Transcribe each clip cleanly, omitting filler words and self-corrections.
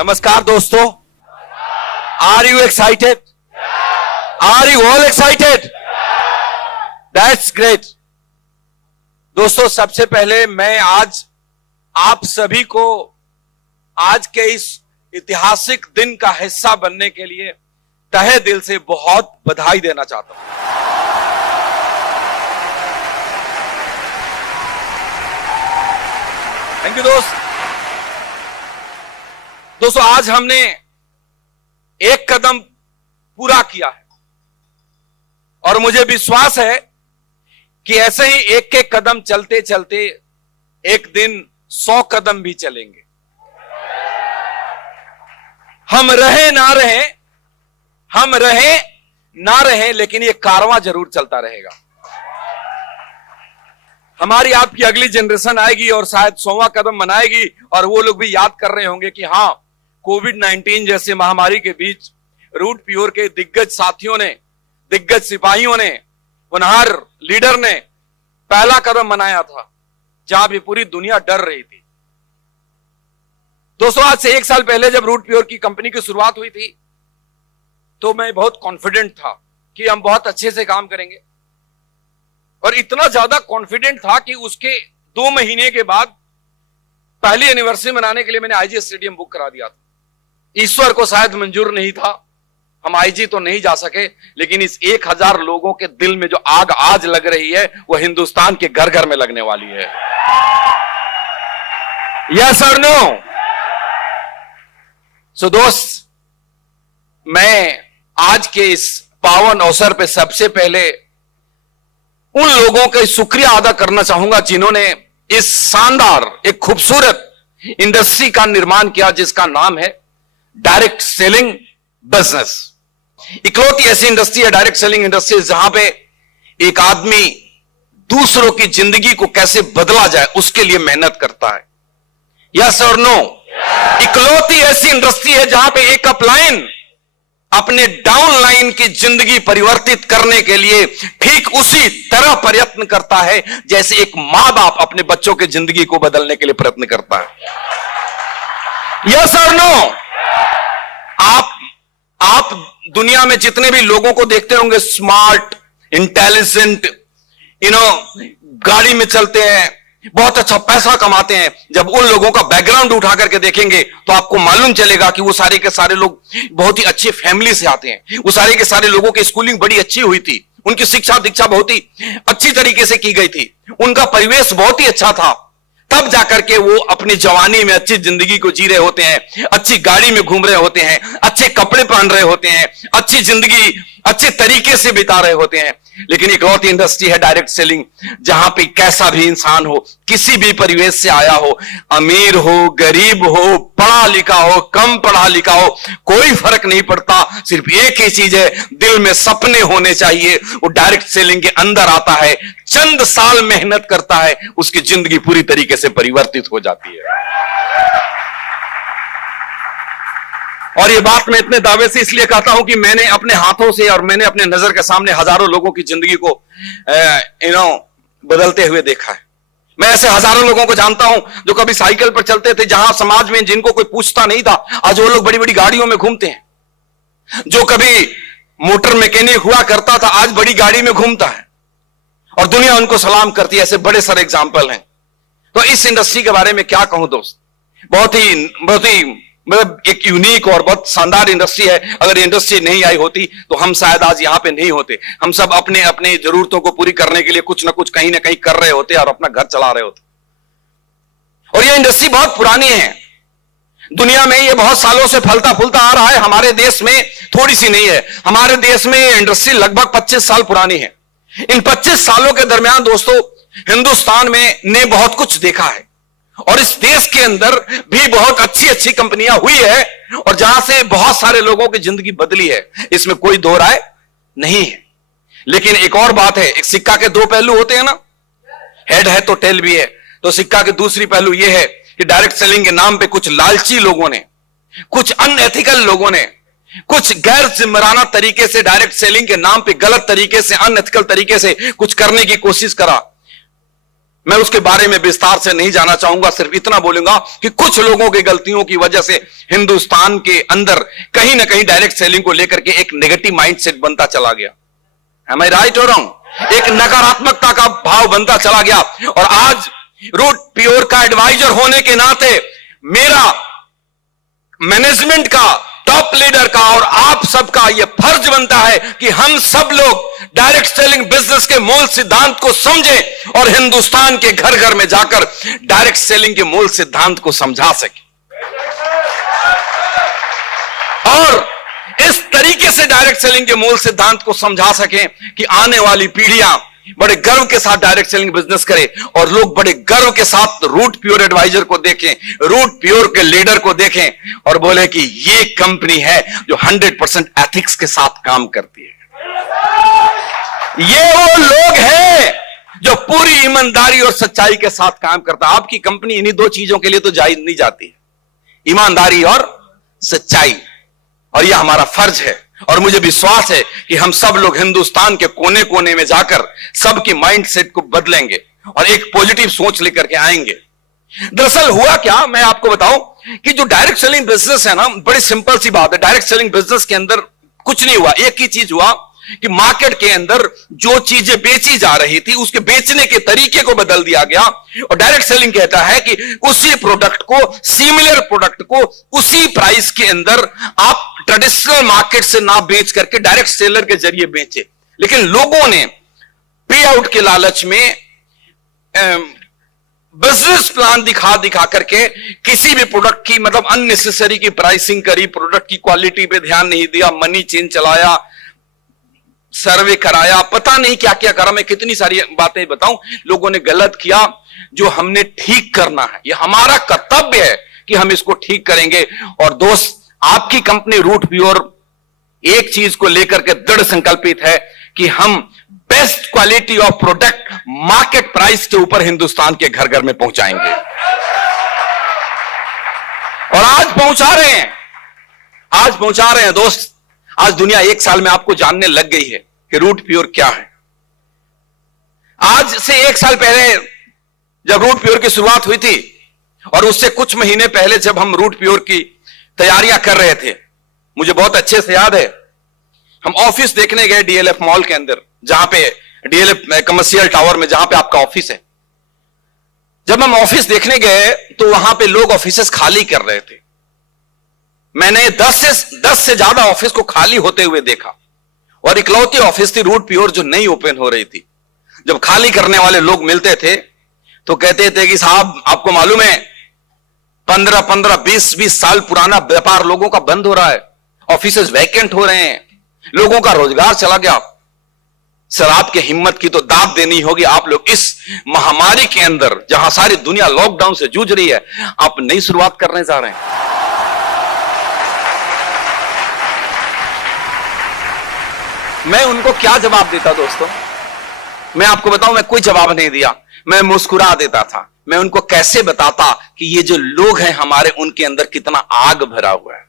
नमस्कार दोस्तों, are you excited? Are you all excited? That's great. दोस्तों, सबसे पहले मैं आज आप सभी को आज के इस ऐतिहासिक दिन का हिस्सा बनने के लिए तहे दिल से बहुत बधाई देना चाहता हूं। थैंक यू दोस्तों, आज हमने एक कदम पूरा किया है और मुझे विश्वास है कि ऐसे ही एक एक कदम चलते चलते एक दिन 100 कदम भी चलेंगे। हम रहे ना रहे, लेकिन ये कारवां जरूर चलता रहेगा। हमारी आपकी अगली जनरेशन आएगी और शायद 100वां कदम बनाएगी और वो लोग भी याद कर रहे होंगे कि हां, कोविड-19 जैसे महामारी के बीच रूट प्योर के दिग्गज साथियों ने, दिग्गज सिपाहियों ने, होनहार लीडर ने पहला कदम बनाया था जहां भी पूरी दुनिया डर रही थी। दोस्तों, आज से 1 साल पहले जब रूट प्योर की कंपनी की शुरुआत हुई थी तो मैं बहुत कॉन्फिडेंट था कि हम बहुत अच्छे से काम करेंगे और इतना ज्यादा कॉन्फिडेंट था कि उसके 2 महीने के बाद पहली एनिवर्सरी मनाने के लिए मैंने आईजी स्टेडियम बुक करा दिया था। ईश्वर को शायद मंजूर नहीं था, हम आईजी तो नहीं जा सके, लेकिन इस 1000 लोगों के दिल में जो आग आज लग रही है वो हिंदुस्तान के घर घर में लगने वाली है। यस और नो? सो दोस्त, मैं आज के इस पावन अवसर पे सबसे पहले उन लोगों का शुक्रिया अदा करना चाहूंगा जिन्होंने इस शानदार, एक खूबसूरत इंडस्ट्री का निर्माण किया जिसका नाम है डायरेक्ट सेलिंग बिजनेस। इकलौती ऐसी इंडस्ट्री है डायरेक्ट सेलिंग इंडस्ट्री जहां पे एक आदमी दूसरों की जिंदगी को कैसे बदला जाए उसके लिए मेहनत करता है। यस और नो? इकलौती ऐसी इंडस्ट्री है जहां पे एक अपलाइन अपने डाउनलाइन की जिंदगी परिवर्तित करने के लिए ठीक उसी तरह प्रयत्न करता है जैसे एक मां बाप अपने बच्चों की जिंदगी को बदलने के लिए प्रयत्न करता है। यस और नो? आप दुनिया में जितने भी लोगों को देखते होंगे, स्मार्ट, इंटेलिजेंट, गाड़ी में चलते हैं, बहुत अच्छा पैसा कमाते हैं, जब उन लोगों का बैकग्राउंड उठा करके देखेंगे तो आपको मालूम चलेगा कि वो सारे के सारे लोग बहुत ही अच्छी फैमिली से आते हैं। वो सारे के सारे लोगों की स्कूलिंग बड़ी अच्छी हुई थी, उनकी शिक्षा दीक्षा बहुत ही अच्छी तरीके से की गई थी, उनका परिवेश बहुत ही अच्छा था। तब जाकर के वो अपनी जवानी में अच्छी जिंदगी को जी रहे होते हैं, अच्छी गाड़ी में घूम रहे होते हैं, अच्छे कपड़े पहन रहे होते हैं, अच्छी जिंदगी अच्छे तरीके से बिता रहे होते हैं। लेकिन इकलौती इंडस्ट्री है डायरेक्ट सेलिंग जहां पे कैसा भी इंसान हो, किसी भी परिवेश से आया हो, अमीर हो, गरीब हो, पढ़ा लिखा हो, कम पढ़ा लिखा हो, कोई फर्क नहीं पड़ता। सिर्फ एक ही चीज है, दिल में सपने होने चाहिए। वो डायरेक्ट सेलिंग के अंदर आता है, चंद साल मेहनत करता है, उसकी जिंदगी पूरी तरीके से परिवर्तित हो जाती है। और ये बात मैं इतने दावे से इसलिए कहता हूं कि मैंने अपने हाथों से और मैंने अपने नजर के सामने हजारों लोगों की जिंदगी को बदलते हुए देखा है। मैं ऐसे हजारों लोगों को जानता हूं जो कभी साइकिल पर चलते थे, जहां समाज में जिनको कोई पूछता नहीं था, आज वो लोग बड़ी बड़ी गाड़ियों में घूमते हैं। जो कभी मोटर मैकेनिक हुआ करता था, आज बड़ी गाड़ी में घूमता है और दुनिया उनको सलाम करती है। ऐसे बड़े सारे एग्जाम्पल हैं। तो इस इंडस्ट्री के बारे में क्या कहूं दोस्त, बहुत ही मतलब एक यूनिक और बहुत शानदार इंडस्ट्री है। अगर इंडस्ट्री नहीं आई होती तो हम शायद आज यहां पे नहीं होते। हम सब अपने अपने जरूरतों को पूरी करने के लिए कुछ ना कुछ कहीं ना कहीं कर रहे होते और अपना घर चला रहे होते। और ये इंडस्ट्री बहुत पुरानी है, दुनिया में ये बहुत सालों से फलता फूलता आ रहा है। हमारे देश में थोड़ी सी नहीं है, हमारे देश में ये इंडस्ट्री लगभग 25 साल पुरानी है। इन 25 सालों के दरमियान दोस्तों, हिंदुस्तान ने बहुत कुछ देखा है और इस देश के अंदर भी बहुत अच्छी अच्छी कंपनियां हुई है और जहां से बहुत सारे लोगों की जिंदगी बदली है, इसमें कोई दो राय नहीं है। लेकिन एक और बात है, एक सिक्का के 2 पहलू होते हैं ना, हेड है तो टेल भी है। तो सिक्का के दूसरी पहलू यह है कि डायरेक्ट सेलिंग के नाम पे कुछ लालची लोगों ने, कुछ अनएथिकल लोगों ने, कुछ गैर जिम्मेदाराना तरीके से डायरेक्ट सेलिंग के नाम पे गलत तरीके से, अनएथिकल तरीके से कुछ करने की कोशिश करा। मैं उसके बारे में विस्तार से नहीं जाना चाहूंगा, सिर्फ इतना बोलूंगा कि कुछ लोगों की गलतियों की वजह से हिंदुस्तान के अंदर कहीं ना कहीं डायरेक्ट सेलिंग को लेकर के एक नेगेटिव माइंडसेट बनता चला गया। Am I right or wrong? एक नकारात्मकता का भाव बनता चला गया। और आज रूट प्योर का एडवाइजर होने के नाते मेरा मैनेजमेंट का, टॉप लीडर का और आप सबका यह फर्ज बनता है कि हम सब लोग डायरेक्ट सेलिंग बिजनेस के मूल सिद्धांत को समझें और हिंदुस्तान के घर घर में जाकर डायरेक्ट सेलिंग के मूल सिद्धांत को समझा सकें और इस तरीके से डायरेक्ट सेलिंग के मूल सिद्धांत को समझा सकें कि आने वाली पीढ़ियां बड़े गर्व के साथ डायरेक्ट सेलिंग बिजनेस करें और लोग बड़े गर्व के साथ रूट प्योर एडवाइजर को देखें, रूट प्योर के लीडर को देखें और बोले कि ये कंपनी है जो 100% एथिक्स के साथ काम करती है। ये वो लोग हैं जो पूरी ईमानदारी और सच्चाई के साथ काम करता है। आपकी कंपनी इन्हीं दो चीजों के लिए तो नहीं जाती है, ईमानदारी और सच्चाई, और यह हमारा फर्ज है। और मुझे विश्वास है कि हम सब लोग हिंदुस्तान के कोने कोने में जाकर सबके माइंडसेट को बदलेंगे और एक पॉजिटिव सोच लेकर के आएंगे। दरअसल हुआ क्या, मैं आपको बताऊं कि जो डायरेक्ट सेलिंग बिजनेस है ना, बड़ी सिंपल सी बात है। डायरेक्ट सेलिंग बिजनेस के अंदर कुछ नहीं हुआ, एक ही चीज हुआ कि मार्केट के अंदर जो चीजें बेची जा रही थी उसके बेचने के तरीके को बदल दिया गया। और डायरेक्ट सेलिंग कहता है कि उसी प्रोडक्ट को, सिमिलर प्रोडक्ट को उसी प्राइस के अंदर आप ट्रेडिशनल मार्केट से ना बेच करके डायरेक्ट सेलर के जरिए बेचे। लेकिन लोगों ने पे आउट के लालच में बिजनेस प्लान दिखा दिखा करके किसी भी प्रोडक्ट की मतलब अननेसेसरी की प्राइसिंग करी, प्रोडक्ट की क्वालिटी पे ध्यान नहीं दिया, मनी चेन चलाया, सर्वे कराया, पता नहीं क्या क्या करा। मैं कितनी सारी बातें बताऊं, लोगों ने गलत किया। जो हमने ठीक करना है, यह हमारा कर्तव्य है कि हम इसको ठीक करेंगे। और दोस्त, आपकी कंपनी रूट प्योर एक चीज को लेकर के दृढ़ संकल्पित है कि हम best quality of product market price के ऊपर हिंदुस्तान के घर घर में पहुंचाएंगे और आज पहुंचा रहे हैं, आज पहुंचा रहे हैं दोस्त। आज दुनिया एक साल में आपको जानने लग गई है कि रूट प्योर क्या है। आज से एक साल पहले जब रूट प्योर की शुरुआत हुई थी और उससे कुछ महीने पहले जब हम रूट प्योर की तैयारियां कर रहे थे, मुझे बहुत अच्छे से याद है, हम ऑफिस देखने गए डीएलएफ मॉल के अंदर, जहां पे डीएलएफ कमर्शियल टावर में जहां पे आपका ऑफिस है। जब हम ऑफिस देखने गए तो वहां पे लोग ऑफिसेस खाली कर रहे थे। मैंने 10 से ज्यादा ऑफिस को खाली होते हुए देखा और इकलौती ऑफिस थी रूट प्योर जो नई ओपन हो रही थी। जब खाली करने वाले लोग मिलते थे तो कहते थे कि साहब आपको मालूम है 15 20 साल पुराना व्यापार लोगों का बंद हो रहा है, ऑफिसेस वैकेंट हो रहे हैं, लोगों का रोजगार चला गया। सर, आपकी हिम्मत की तो दाद देनी होगी। आप लोग इस महामारी के अंदर जहां सारी दुनिया लॉकडाउन से जूझ रही है, आप नई शुरुआत करने जा रहे हैं। मैं उनको क्या जवाब देता दोस्तों? मैं आपको बताऊं, मैं कोई जवाब नहीं दिया, मैं मुस्कुरा देता था। मैं उनको कैसे बताता कि ये जो लोग हैं हमारे, उनके अंदर कितना आग भरा हुआ है।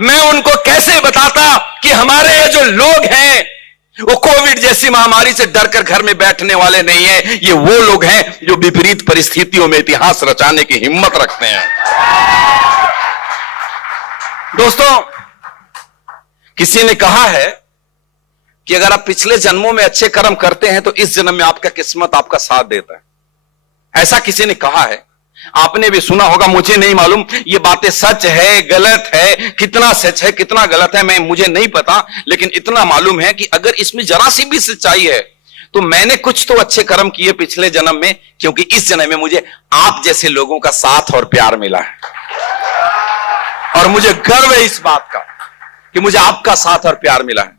मैं उनको कैसे बताता कि हमारे ये जो लोग हैं वो कोविड जैसी महामारी से डरकर घर में बैठने वाले नहीं है। ये वो लोग हैं जो विपरीत परिस्थितियों में इतिहास रचाने की हिम्मत रखते हैं। दोस्तों, किसी ने कहा है कि अगर आप पिछले जन्मों में अच्छे कर्म करते हैं तो इस जन्म में आपका किस्मत आपका साथ देता है। ऐसा किसी ने कहा है, आपने भी सुना होगा, मुझे नहीं मालूम ये बातें सच है गलत है, कितना सच है कितना गलत है मुझे नहीं पता, लेकिन इतना मालूम है कि अगर इसमें जरा सी भी सच्चाई है तो मैंने कुछ तो अच्छे कर्म किए पिछले जन्म में, क्योंकि इस जन्म में मुझे आप जैसे लोगों का साथ और प्यार मिला है। और मुझे गर्व है इस बात का कि मुझे आपका साथ और प्यार मिला है।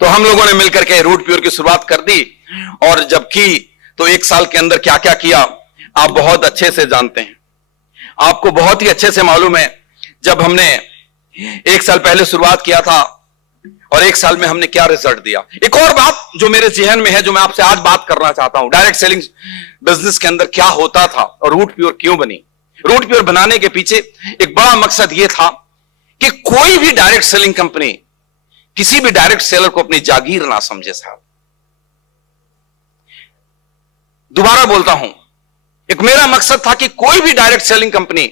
तो हम लोगों ने मिलकर के रूट प्योर की शुरुआत कर दी, और जब की तो एक साल के अंदर क्या क्या किया आप बहुत अच्छे से जानते हैं। आपको बहुत ही अच्छे से मालूम है, जब हमने एक साल पहले शुरुआत किया था और एक साल में हमने क्या रिजल्ट दिया। एक और बात जो मेरे जहन में है, जो मैं आपसे आज बात करना चाहता हूं, डायरेक्ट सेलिंग बिजनेस के अंदर क्या होता था और रूट प्योर क्यों बनी। रूट प्योर बनाने के पीछे एक बड़ा मकसद यह था कि कोई भी डायरेक्ट सेलिंग कंपनी किसी भी डायरेक्ट सेलर को अपनी जागीर ना समझे साहब। दोबारा बोलता हूं, एक मेरा मकसद था कि कोई भी डायरेक्ट सेलिंग कंपनी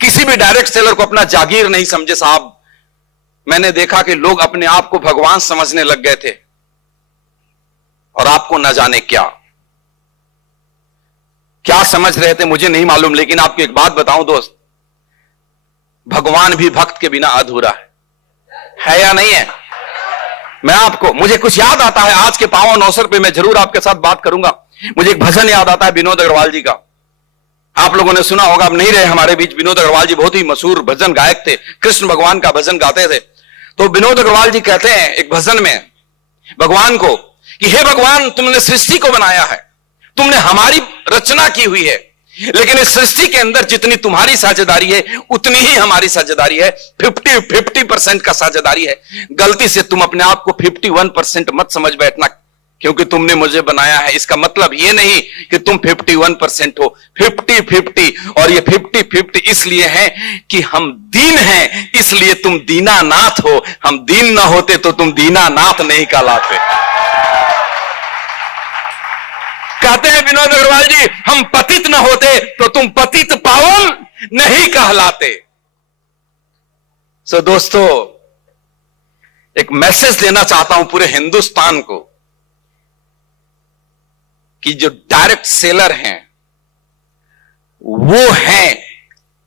किसी भी डायरेक्ट सेलर को अपना जागीर नहीं समझे साहब। मैंने देखा कि लोग अपने आप को भगवान समझने लग गए थे और आपको न जाने क्या समझ रहे थे मुझे नहीं मालूम, लेकिन आपको एक बात बताऊं दोस्त, भगवान भी भक्त के बिना अधूरा है या नहीं है? मैं आपको, मुझे कुछ याद आता है आज के पावन अवसर पे मैं जरूर आपके साथ बात करूंगा। मुझे एक भजन याद आता है विनोद अग्रवाल जी का, आप लोगों ने सुना होगा, अब नहीं रहे हमारे बीच। विनोद अग्रवाल जी बहुत ही मशहूर भजन गायक थे, कृष्ण भगवान का भजन गाते थे। तो विनोद अग्रवाल जी कहते हैं एक भजन में भगवान को कि हे भगवान, तुमने सृष्टि को बनाया है, तुमने हमारी रचना की हुई है, लेकिन इस सृष्टि के अंदर जितनी तुम्हारी साझेदारी है उतनी ही हमारी साझेदारी है। 50% का साझेदारी है। गलती से तुम अपने आप को 51% मत समझ बैठना, क्योंकि तुमने मुझे बनाया है। इसका मतलब यह नहीं कि तुम 51% हो, 50-50। और ये 50-50 इसलिए है कि हम दीन हैं, इसलिए तुम दीनानाथ हो। हम दीन ना होते तो तुम दीनानाथ नहीं कहलाते। कहते हैं विनोद अग्रवाल जी, हम पतित ना होते तो तुम पतित पावन नहीं कहलाते। सो दोस्तों, एक मैसेज देना चाहता हूं पूरे हिंदुस्तान को कि जो डायरेक्ट सेलर हैं वो हैं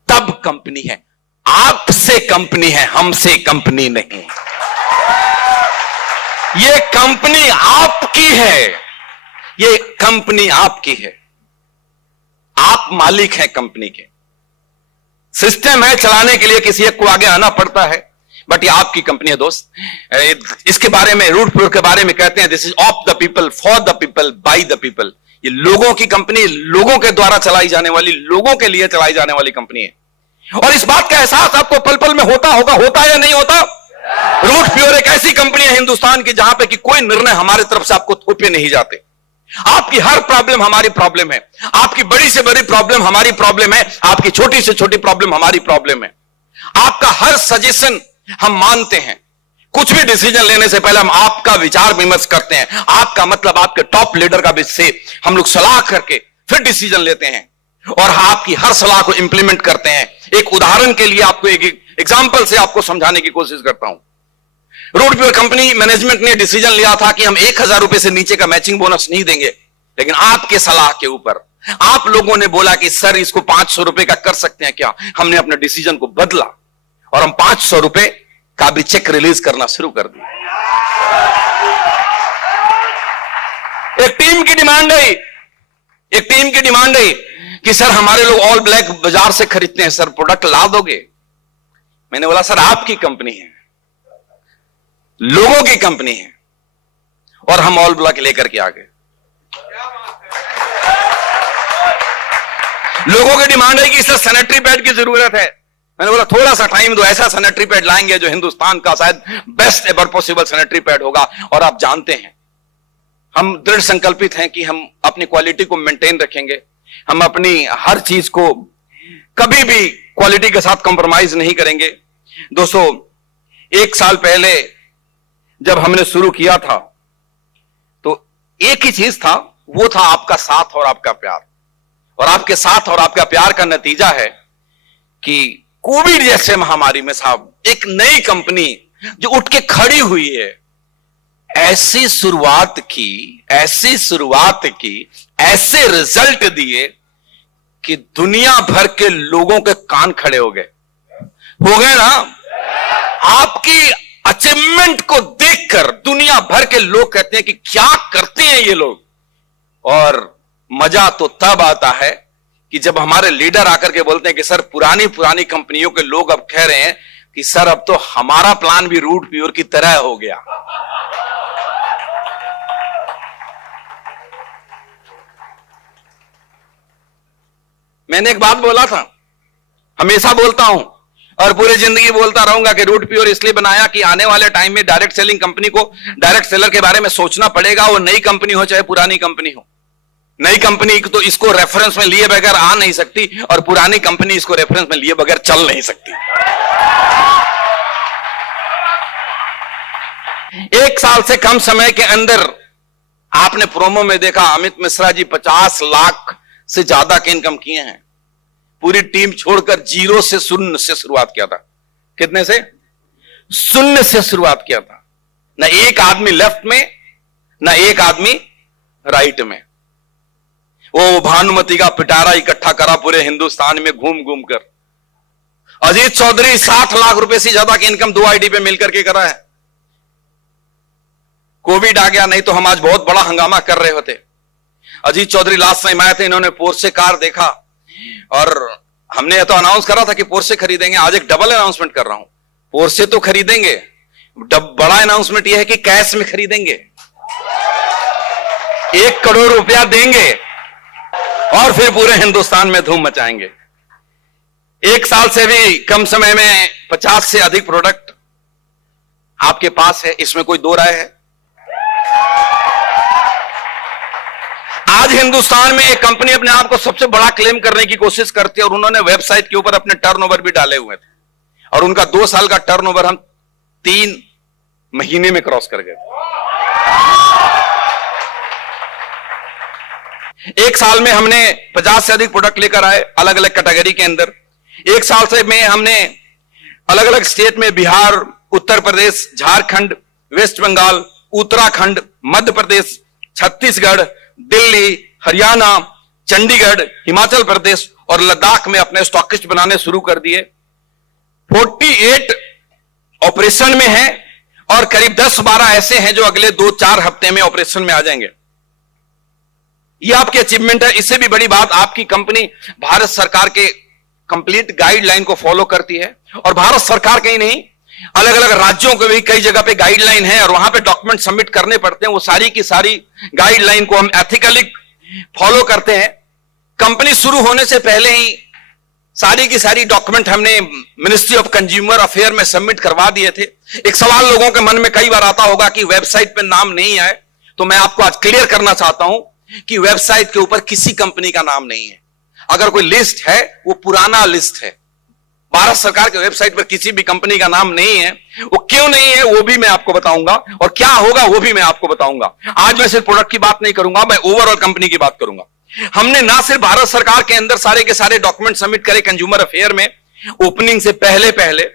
तब कंपनी है, आपसे कंपनी है, हमसे कंपनी नहीं। ये कंपनी आपकी है, ये कंपनी आपकी है, आप मालिक हैं कंपनी के। सिस्टम है चलाने के लिए किसी एक को आगे आना पड़ता है, बट ये आपकी कंपनी है दोस्त। इसके बारे में, रूट प्योर के बारे में कहते हैं, this is of the people, for the people, by the people. ये लोगों की कंपनी, लोगों के द्वारा चलाई जाने वाली, लोगों के लिए चलाई जाने वाली कंपनी है। और इस बात का एहसास आपको पल पल में होता होगा, होता या नहीं होता? रूट प्योर एक ऐसी कंपनी है हिंदुस्तान की जहां पे कि कोई निर्णय हमारे तरफ से आपको थोपे नहीं जाते। आपकी हर प्रॉब्लम हमारी प्रॉब्लम है, आपकी बड़ी से बड़ी प्रॉब्लम हमारी प्रॉब्लम है, आपकी छोटी से छोटी प्रॉब्लम हमारी प्रॉब्लम है। आपका हर सजेशन हम मानते हैं। कुछ भी डिसीजन लेने से पहले हम आपका विचार विमर्श करते हैं। आपका मतलब आपके टॉप लीडर का बीच से हम लोग सलाह करके फिर डिसीजन लेते हैं और आपकी हर सलाह को इंप्लीमेंट करते हैं। एक उदाहरण के लिए आपको एक एग्जांपल से आपको समझाने की कोशिश करता हूं। रूट प्योर कंपनी मैनेजमेंट ने डिसीजन लिया था कि हम 1000 रुपए से नीचे का मैचिंग बोनस नहीं देंगे, लेकिन आपके सलाह के ऊपर आप लोगों ने बोला कि सर इसको 500 रुपए का कर सकते हैं क्या। हमने अपने डिसीजन को बदला और हम 500 रुपए का भी चेक रिलीज करना शुरू कर दिया। एक टीम की डिमांड है कि सर हमारे लोग ऑल ब्लैक बाजार से खरीदते हैं, सर प्रोडक्ट ला दोगे। मैंने बोला सर आपकी कंपनी है, लोगों की कंपनी है, और हम ऑल ब्लैक लेकर के आ गए। लोगों की डिमांड है कि सर सैनिटरी पैड की जरूरत है। मैंने बोला थोड़ा सा टाइम दो, ऐसा सैनिटरी पैड लाएंगे जो हिंदुस्तान का शायद best ever possible sanitary pad होगा। और आप जानते हैं हम दृढ़ संकल्पित हैं कि हम अपनी क्वालिटी को मेंटेन रखेंगे, हम अपनी हर चीज को कभी भी क्वालिटी के साथ कॉम्प्रोमाइज नहीं करेंगे। दोस्तों, 1 साल पहले जब हमने शुरू किया था तो एक ही चीज था, वो था आपका साथ और आपका प्यार। और आपके साथ और आपका प्यार का नतीजा है कि कोविड जैसे महामारी में साहब एक नई कंपनी जो उठ के खड़ी हुई है, ऐसी शुरुआत की, ऐसे रिजल्ट दिए कि दुनिया भर के लोगों के कान खड़े हो गए ना। आपकी अचीवमेंट को देखकर दुनिया भर के लोग कहते हैं कि क्या करते हैं ये लोग। और मजा तो तब आता है कि जब हमारे लीडर आकर के बोलते हैं कि सर पुरानी कंपनियों के लोग अब कह रहे हैं कि सर अब तो हमारा प्लान भी रूट प्योर की तरह हो गया। मैंने एक बात बोला था, हमेशा बोलता हूं और पूरी जिंदगी बोलता रहूंगा कि रूट प्योर इसलिए बनाया कि आने वाले टाइम में डायरेक्ट सेलिंग कंपनी को, डायरेक्ट सेलर के बारे में सोचना पड़ेगा। वो नई कंपनी हो चाहे पुरानी कंपनी हो, नई कंपनी तो इसको रेफरेंस में लिए बगैर आ नहीं सकती और पुरानी कंपनी इसको रेफरेंस में लिए बगैर चल नहीं सकती। 1 साल से कम समय के अंदर आपने प्रोमो में देखा अमित मिश्रा जी 50 लाख से ज्यादा के इनकम किए हैं। पूरी टीम छोड़कर 0 से 0 से शुरुआत किया था। कितने से? 0 से शुरुआत किया था। ना एक आदमी लेफ्ट में, ना एक आदमी राइट में। वो भानुमति का पिटारा इकट्ठा करा पूरे हिंदुस्तान में घूम घूम कर। अजीत चौधरी 60 लाख रुपए से ज्यादा की इनकम 2 आईडी पे मिलकर के करा है। कोविड आ गया, नहीं तो हम आज बहुत बड़ा हंगामा कर रहे होते। अजीत चौधरी लास्ट टाइम आए थे, इन्होंने पोर्शे कार देखा और हमने तो अनाउंस करा था कि पोर्शे खरीदेंगे। आज एक डबल अनाउंसमेंट कर रहा हूं, पोर्शे तो खरीदेंगे, बड़ा अनाउंसमेंट यह है कि कैश में खरीदेंगे, 1 करोड़ रुपया देंगे और फिर पूरे हिंदुस्तान में धूम मचाएंगे। 1 साल से भी कम समय में 50 से अधिक प्रोडक्ट आपके पास है, इसमें कोई दो राय है? आज हिंदुस्तान में एक कंपनी अपने आप को सबसे बड़ा क्लेम करने की कोशिश करती है और उन्होंने वेबसाइट के ऊपर अपने टर्नओवर भी डाले हुए थे और उनका 2 साल का टर्नओवर हम 3 महीने में क्रॉस कर गए। 1 साल में हमने 50 से अधिक प्रोडक्ट लेकर आए अलग अलग कैटेगरी के अंदर। 1 साल से में हमने अलग अलग स्टेट में बिहार, उत्तर प्रदेश, झारखंड, वेस्ट बंगाल, उत्तराखंड, मध्य प्रदेश, छत्तीसगढ़, दिल्ली, हरियाणा, चंडीगढ़, हिमाचल प्रदेश और लद्दाख में अपने स्टॉकिस्ट बनाने शुरू कर दिए। 48 ऑपरेशन में हैं और करीब 10-12 ऐसे हैं जो अगले 2-4 हफ्ते में ऑपरेशन में आ जाएंगे। यह आपकी अचीवमेंट है। इससे भी बड़ी बात, आपकी कंपनी भारत सरकार के कंप्लीट गाइडलाइन को फॉलो करती है और भारत सरकार के ही नहीं, अलग अलग राज्यों के भी कई जगह पे गाइडलाइन है और वहां पे डॉक्यूमेंट सबमिट करने पड़ते हैं। वो सारी की सारी गाइडलाइन को हम एथिकली फॉलो करते हैं। कंपनी शुरू होने से पहले ही सारी की सारी डॉक्यूमेंट हमने मिनिस्ट्री ऑफ कंज्यूमर अफेयर में सबमिट करवा दिए थे। एक सवाल लोगों के मन में कई बार आता होगा कि वेबसाइट पे नाम नहीं आए, तो मैं आपको आज क्लियर करना चाहता हूं कि वेबसाइट के ऊपर किसी कंपनी का नाम नहीं है। अगर कोई लिस्ट है वो पुराना लिस्ट है। भारत सरकार के वेबसाइट पर किसी भी कंपनी का नाम नहीं है। वो क्यों नहीं है वो भी मैं आपको बताऊंगा और क्या होगा वो भी मैं आपको बताऊंगा। आज मैं सिर्फ प्रोडक्ट की बात नहीं करूंगा, मैं ओवरऑल कंपनी की बात करूंगा। हमने ना सिर्फ भारत सरकार के अंदर सारे के सारे डॉक्यूमेंट सबमिट करे कंज्यूमर अफेयर में ओपनिंग से पहले,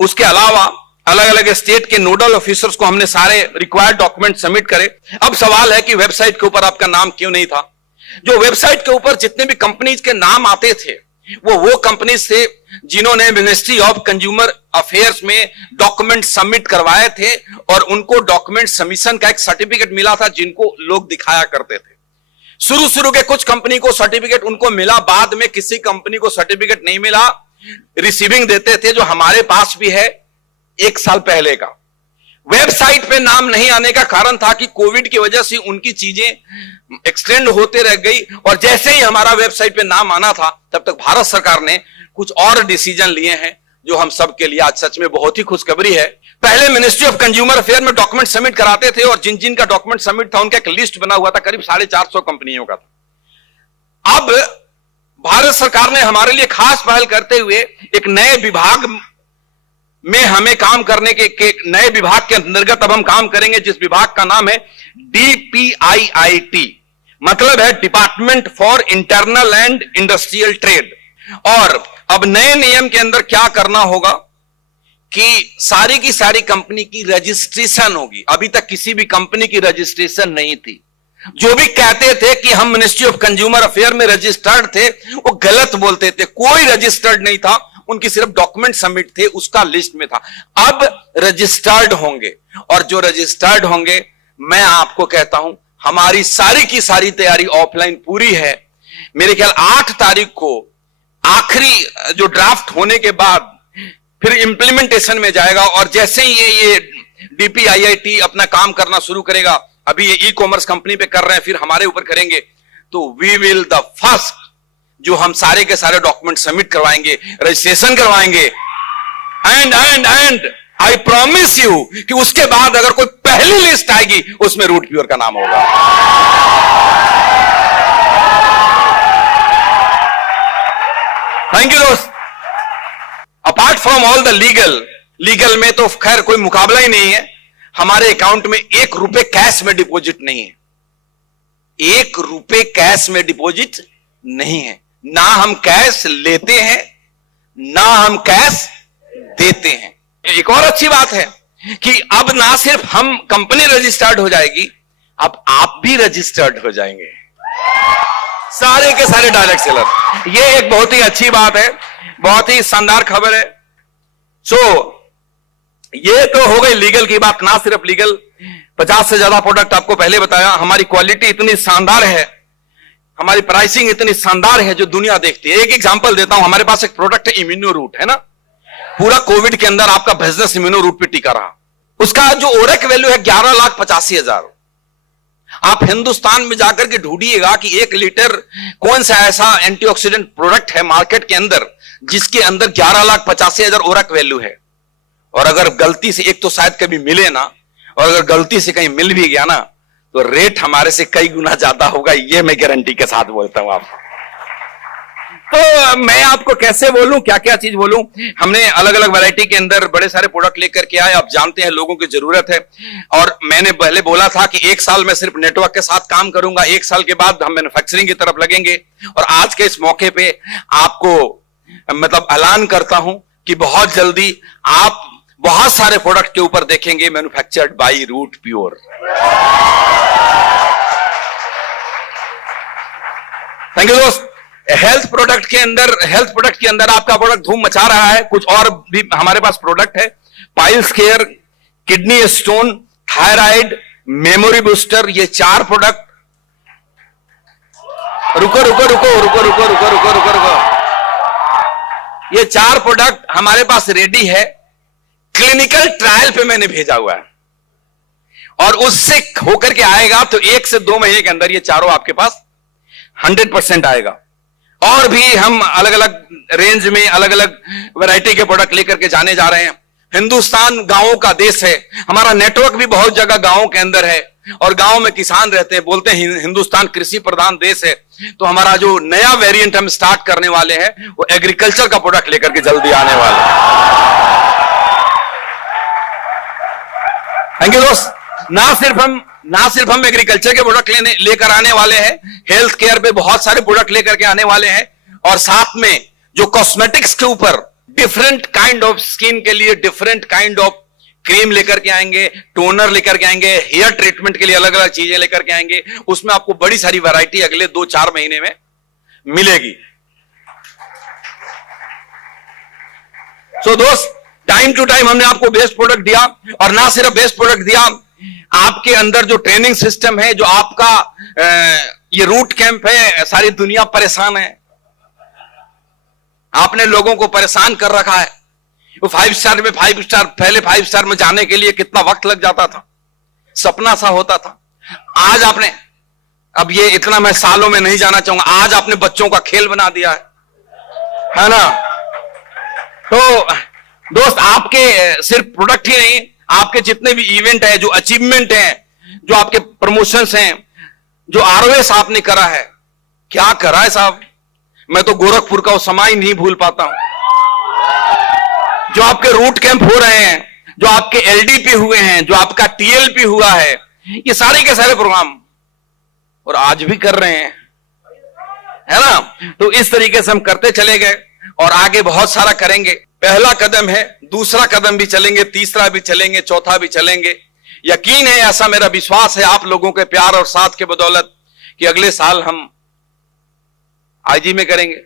उसके अलावा अलग अलग स्टेट के नोडल ऑफिसर्स को हमने सारे रिक्वायर्ड डॉक्यूमेंट सबमिट करे। अब सवाल है कि वेबसाइट के ऊपर आपका नाम क्यों नहीं था? जो वेबसाइट के ऊपर जितने भी कंपनीज के नाम आते थे वो कंपनीज थे जिन्होंने मिनिस्ट्री ऑफ कंज्यूमर अफेयर्स में डॉक्यूमेंट सबमिट करवाए थे और उनको डॉक्यूमेंट सबमिशन का एक सर्टिफिकेट मिला था जिनको लोग दिखाया करते थे। शुरू के कुछ कंपनी को सर्टिफिकेट उनको मिला, बाद में किसी कंपनी को सर्टिफिकेट नहीं मिला। रिसीविंग देते थे, जो हमारे पास भी है 1 साल पहले का। वेबसाइट पे नाम नहीं आने का कारण था कि कोविड की वजह से उनकी चीजें एक्सटेंड होते रह गई और जैसे ही हमारा वेबसाइट पे नाम आना था तब तक भारत सरकार ने कुछ और डिसीजन लिए हैं जो हम सब के लिए आज सच में बहुत ही खुशखबरी है। पहले मिनिस्ट्री ऑफ कंज्यूमर अफेयर में डॉक्यूमेंट सबमिट कराते थे और जिन जिन का डॉक्यूमेंट सबमिट था उनका एक लिस्ट बना हुआ था, करीब 450 कंपनियों का था। अब भारत सरकार ने हमारे लिए खास पहल करते हुए एक नए विभाग में हमें काम करने के नए विभाग के अंतर्गत अब हम काम करेंगे, जिस विभाग का नाम है DPIIT, मतलब है department for internal and industrial trade. और अब नए नियम के अंदर क्या करना होगा कि सारी की सारी कंपनी की रजिस्ट्रेशन होगी। अभी तक किसी भी कंपनी की रजिस्ट्रेशन नहीं थी। जो भी कहते थे कि हम मिनिस्ट्री ऑफ कंज्यूमर अफेयर में रजिस्टर्ड थे वो गलत बोलते थे। कोई रजिस्टर्ड नहीं था, उनकी सिर्फ डॉक्यूमेंट सबमिट थे, उसका लिस्ट में था। अब रजिस्टर्ड होंगे और जो रजिस्टर्ड होंगे, मैं आपको कहता हूं हमारी सारी की सारी तैयारी ऑफलाइन पूरी है। मेरे ख्याल 8 तारीख को आखिरी जो ड्राफ्ट होने के बाद फिर इंप्लीमेंटेशन में जाएगा और जैसे ही ये DPIIT अपना काम करना शुरू करेगा, अभी ये ई-कॉमर्स कंपनी पे कर रहे हैं, फिर हमारे ऊपर करेंगे, तो वी विल द फर्स्ट जो हम सारे के सारे डॉक्यूमेंट सबमिट करवाएंगे, रजिस्ट्रेशन करवाएंगे एंड आई प्रॉमिस यू कि उसके बाद अगर कोई पहली लिस्ट आएगी उसमें रूट प्योर का नाम होगा। थैंक यू दोस्त। Apart from all the legal में तो खैर कोई मुकाबला ही नहीं है। हमारे अकाउंट में 1 रुपए कैश में डिपॉजिट नहीं है। ₹1 कैश में डिपॉजिट नहीं है। ना हम कैश लेते हैं, ना हम कैश देते हैं। एक और अच्छी बात है कि अब ना सिर्फ हम कंपनी रजिस्टर्ड हो जाएगी, अब आप भी रजिस्टर्ड हो जाएंगे, सारे के सारे डायरेक्ट सेलर। ये एक बहुत ही अच्छी बात है, बहुत ही शानदार खबर है। ये तो हो गई लीगल की बात। ना सिर्फ लीगल, 50 से ज्यादा प्रोडक्ट आपको पहले बताया। हमारी क्वालिटी इतनी शानदार है, हमारी प्राइसिंग इतनी शानदार है जो दुनिया देखती है। एक एग्जांपल देता हूं, हमारे पास एक प्रोडक्ट है इम्यूनो रूट, है ना। पूरा कोविड के अंदर आपका बिजनेस इम्यूनो रूट पे टिका रहा। उसका जो ओरेक वैल्यू है 11,85,000। आप हिंदुस्तान में जाकर के ढूंढिएगा कि 1 लीटर कौन सा ऐसा एंटीऑक्सीडेंट प्रोडक्ट है मार्केट के अंदर जिसके अंदर 11,85,000 ओरेक वैल्यू है। और अगर गलती से, एक तो शायद कभी मिले ना, और अगर गलती से कहीं मिल भी गया ना तो रेट हमारे से कई गुना ज्यादा होगा, ये मैं गारंटी के साथ बोलता हूं आपको। तो मैं आपको कैसे बोलूं, क्या क्या चीज बोलूं। हमने अलग अलग वैरायटी के अंदर बड़े सारे प्रोडक्ट लेकर के आए। आप जानते हैं लोगों की जरूरत है, और मैंने पहले बोला था कि 1 साल में सिर्फ नेटवर्क के साथ काम करूंगा, 1 साल के बाद हम मैन्युफैक्चरिंग की तरफ लगेंगे। और आज के इस मौके पे आपको मतलब ऐलान करता हूं कि बहुत जल्दी आप बहुत सारे प्रोडक्ट के ऊपर देखेंगे manufactured by Root Pure. Thank you दोस्त। हेल्थ प्रोडक्ट के अंदर आपका प्रोडक्ट धूम मचा रहा है। कुछ और भी हमारे पास प्रोडक्ट है। Piles care, kidney stone, thyroid, memory booster, ये 4 प्रोडक्ट। रुको, ये 4 प्रोडक्ट हमारे पास रेडी है, क्लिनिकल ट्रायल पे मैंने भेजा हुआ है, और उससे होकर के आएगा तो 1 से 2 महीने के अंदर ये चारों आपके पास 100% आएगा। और भी हम अलग अलग रेंज में अलग अलग वैरायटी के प्रोडक्ट लेकर के जाने जा रहे हैं। हिंदुस्तान गांवों का देश है, हमारा नेटवर्क भी बहुत जगह गांवों के अंदर है, और गांव में किसान रहते हैं। बोलते हैं हिंदुस्तान कृषि प्रधान देश है, तो हमारा जो नया वेरिएंट हम स्टार्ट करने वाले हैं वो एग्रीकल्चर का प्रोडक्ट लेकर के जल्दी आने वाले हैं। थैंक यू दोस्त। ना सिर्फ हम एग्रीकल्चर के प्रोडक्ट लेकर आने वाले हैं, हेल्थ केयर पे बहुत सारे प्रोडक्ट लेकर के आने वाले हैं, और साथ में जो कॉस्मेटिक्स के ऊपर डिफरेंट काइंड ऑफ स्किन के लिए डिफरेंट काइंड ऑफ क्रीम लेकर के आएंगे, टोनर लेकर के आएंगे, हेयर ट्रीटमेंट के लिए अलग अलग चीजें लेकर के आएंगे। उसमें आपको बड़ी सारी वैरायटी अगले 2-4 महीने में मिलेगी। दोस्त, टाइम टू टाइम हमने आपको बेस्ट प्रोडक्ट दिया, और ना सिर्फ बेस्ट प्रोडक्ट दिया, आपके अंदर जो ट्रेनिंग सिस्टम है, जो आपका ये रूट कैंप है, सारी दुनिया परेशान है। आपने लोगों को परेशान कर रखा है। वो 5 स्टार में 5 स्टार, पहले 5 स्टार में जाने के लिए कितना वक्त लग जाता था, सपना सा होता था। आज आपने, अब ये इतना मैं सालों में नहीं जाना चाहूंगा, आज आपने बच्चों का खेल बना दिया है ना। तो दोस्त, आपके सिर्फ प्रोडक्ट ही नहीं, आपके जितने भी इवेंट है, जो अचीवमेंट है, जो आपके प्रमोशंस हैं, जो आरओएस आपने करा है, क्या करा है साहब, मैं तो गोरखपुर का वो समय नहीं भूल पाता हूं। जो आपके रूट कैंप हो रहे हैं, जो आपके एलडीपी हुए हैं, जो आपका टीएलपी हुआ है, ये सारे के सारे प्रोग्राम, और आज भी कर रहे हैं, है ना। तो इस तरीके से हम करते चले गए, और आगे बहुत सारा करेंगे। पहला कदम है, दूसरा कदम भी चलेंगे, तीसरा भी चलेंगे, चौथा भी चलेंगे। यकीन है, ऐसा मेरा विश्वास है आप लोगों के प्यार और साथ के बदौलत, कि अगले साल हम आईजी में करेंगे।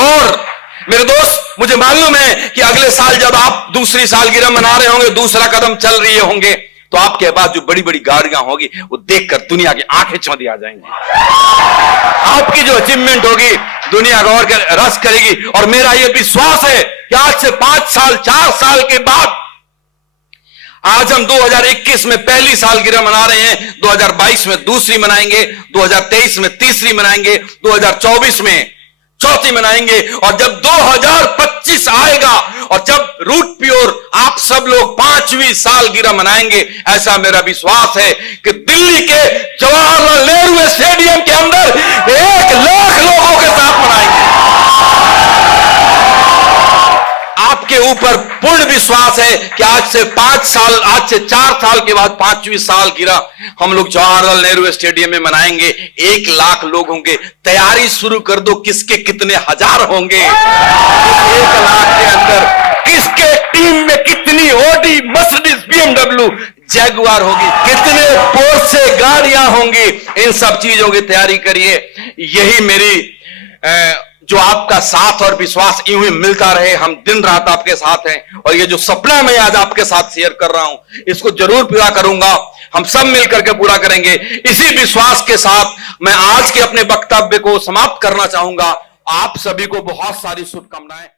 और मेरे दोस्त, मुझे मालूम है कि अगले साल जब आप दूसरी सालगिरह मना रहे होंगे, दूसरा कदम चल रहे होंगे, तो आपके पास जो बड़ी बड़ी गाड़ियां होगी वो देखकर दुनिया की आंखें चौंधी आ जाएंगी। आपकी जो अचीवमेंट होगी दुनिया गौर कर रस करेगी। और मेरा यह विश्वास है कि आज से 5 साल 4 साल के बाद, आज हम 2021 में पहली सालगिरह मना रहे हैं, 2022 में दूसरी मनाएंगे, 2023 में तीसरी मनाएंगे, 2024 में चौथी मनाएंगे, और जब 2025 आएगा और जब रूट प्योर आप सब लोग 5वीं सालगिरह मनाएंगे, ऐसा मेरा विश्वास है कि दिल्ली के जवाहरलाल नेहरू स्टेडियम के अंदर 1 लाख लोगों के साथ मनाएंगे। आपके ऊपर पूर्ण विश्वास है कि आज से 4 साल के बाद 5वीं साल गिरा हम लोग जवाहरलाल नेहरू स्टेडियम में मनाएंगे। 1 लाख लोग होंगे। तैयारी शुरू कर दो, किसके कितने हजार होंगे। 1 लाख के अंदर किसके टीम में कितनी ऑडी, मर्सिडीज, BMW, जैगुआर होगी, कितने पोर्शे गाड़ियां होंगी। इन सब चीजों की तैयारी करिए। यही मेरी जो आपका साथ और विश्वास यूं ही मिलता रहे। हम दिन रात आपके साथ हैं और ये जो सपना मैं आज आपके साथ शेयर कर रहा हूं इसको जरूर पूरा करूंगा। हम सब मिलकर के पूरा करेंगे। इसी विश्वास के साथ मैं आज के अपने वक्तव्य को समाप्त करना चाहूंगा। आप सभी को बहुत सारी शुभकामनाएं।